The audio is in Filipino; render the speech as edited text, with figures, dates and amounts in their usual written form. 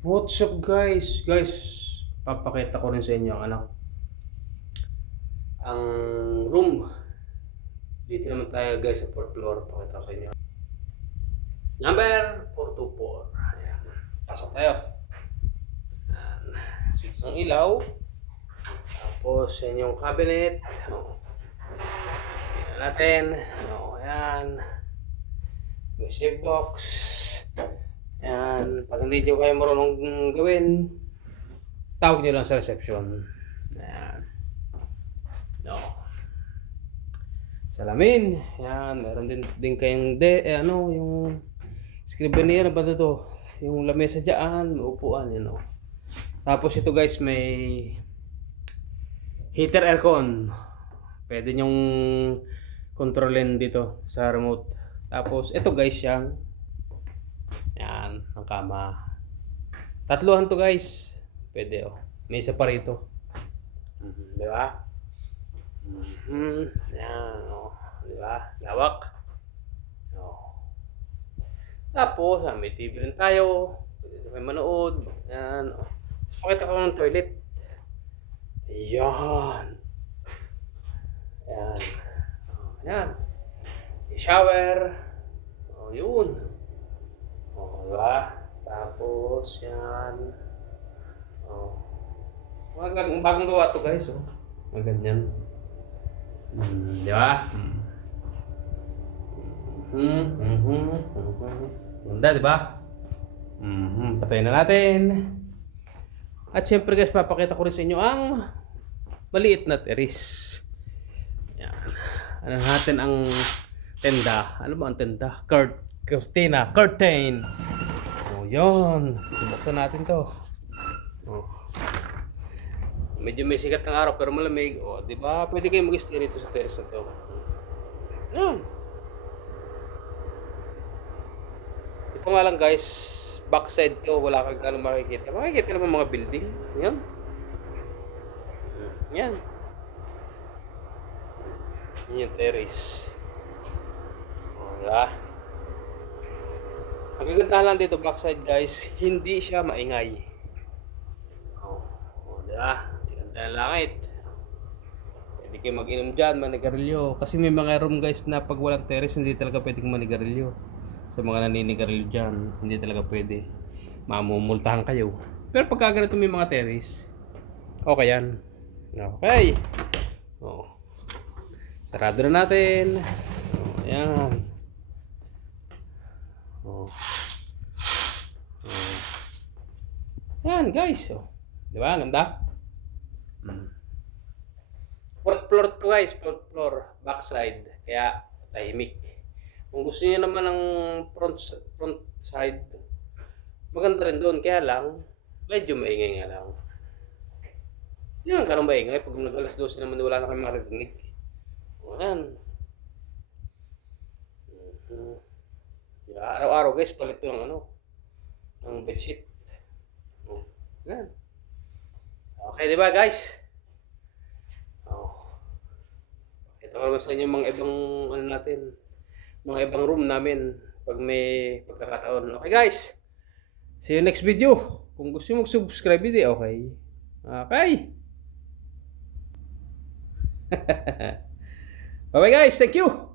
What's up guys? Guys, papakita ko rin sa inyo ang ang room. Dito naman tayo guys sa 4th floor. Pakita ko sa inyo. Number 424. Ayan. Pasok tayo. Ayan. Switch ng ilaw. Tapos yan yung cabinet. Tingnan natin. Ayan. May safe box. Ayan, pag hindi nyo kayo marunong gawin, tawag nyo lang sa reception. Ayan. No. Salamin. Ayan, meron din kayong yung scribania na ba ito? Yung lamesa dyan, may upuan, yun o. Tapos ito guys, may heater aircon. Pwede nyong kontrolin dito sa remote. Tapos ito guys, yan, ang kama. Tatluhan to guys. Pwede May isa pa rito. Di ba? Yan Di ba? Lawak. Tapos, may TV rin tayo. Pwede tayo manood. Yan Tapos pakita ko ng toilet. Ayan. Yan. Yan. Shower. Yun. Diba? Tapos, yan. Bagong gawa to guys, Mga ganyan. Diba? Ganda, diba? Patayin na natin. At syempre guys, papakita ko rin sa inyo ang maliit na terrace. Yan. Ano natin ang tenda. Ano ba ang tenda? Curtain. Yun. Buksan natin to. Medyo may sikat ng araw pero malamig. Di ba? Pwede kayo mag-stay rito sa terrace na to. Yan. Ito nga lang guys, backside to, wala kang gano'ng makikita. Makikita naman mga building. Yan. Yan. Yan yung terrace. Diba? Ang kagandahan lang dito backside guys, hindi siya maingay. Diba? Ganda ng langit. Pwede kayo mag-inom dyan, manigarilyo. Kasi may mga room guys na pag walang terrace, hindi talaga pwede manigarilyo. Sa mga naninigarilyo dyan, hindi talaga pwede. Mamumultahan kayo. Pero pagka ganito may mga terrace, okay yan. Okay. Sarado na natin. Ayan. Yan guys, di ba? Ganda. 4th floor to guys, 4th floor, backside. Kaya tahimik. Kung gusto niyo naman ng front side, maganda rin doon. Kaya lang, medyo maingay nga lang. Hindi naman ganun maingay. Pag nag-alas 12 naman, wala na kami marinig. Ayan. Araw-araw guys, palit ko ng bedsheet. Yan. Okay, di ba guys? Ito naman sa inyo mga ibang mga ibang room namin pag may pagkakataon. Okay guys, see you next video. Kung gusto mo mag-subscribe, hindi okay. Okay. Bye bye guys, thank you.